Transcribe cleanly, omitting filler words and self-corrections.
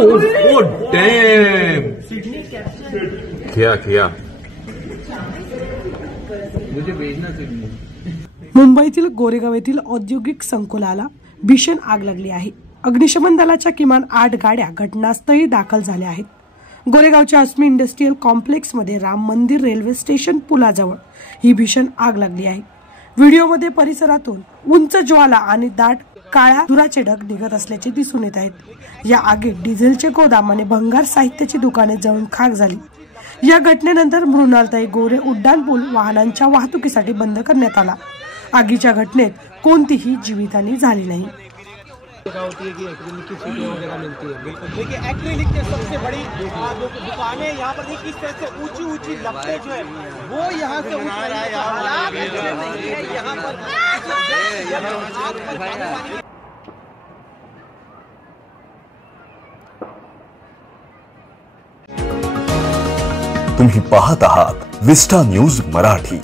Oh damn, KIA मुझे भेजना Sydney. मुंबईतील गोरेगाव येथील औद्योगिक संकुलाला भीषण आग लागली आहे। अग्निशमन दलाच्या किमान 8 गाड्या घटनास्थळी दाखल झाल्या आहेत। गोरेगावच्या अस्मी इंडस्ट्रियल कॉम्प्लेक्स मध्ये राम मंदिर रेल्वे स्टेशन पुलाजवळ ही भीषण आग लागली आहे। व्हिडिओमध्ये परिसरातून उंच ज्वाला आणि दाट काळ्या धुराचे ढग निघत असल्याचे दिसून येत आहेत। या आगीत डिझेलचे गोदाम आणि भंगार साहित्याची दुकाने जळून खाक झाली। या घटनेनंतर मृणालताई गोरे उड्डाण पूल वाहनांच्या वाहतुकीसाठी बंद करण्यात आला। आगीच्या घटनेत कोणतीही जीवितहानी झाली नाही। होती है कि एक्रिलिक की सीटें वगैरह मिलती है। देखिए एक्रिलिक की सबसे बड़ी दुकानें यहाँ पर किस तरह से ऊंची लपटें जो है वो यहाँ से उठ रही है। हालात ऐसे नहीं है यहाँ पर। तुम्ही पाहत आहात विस्टा न्यूज मराठी।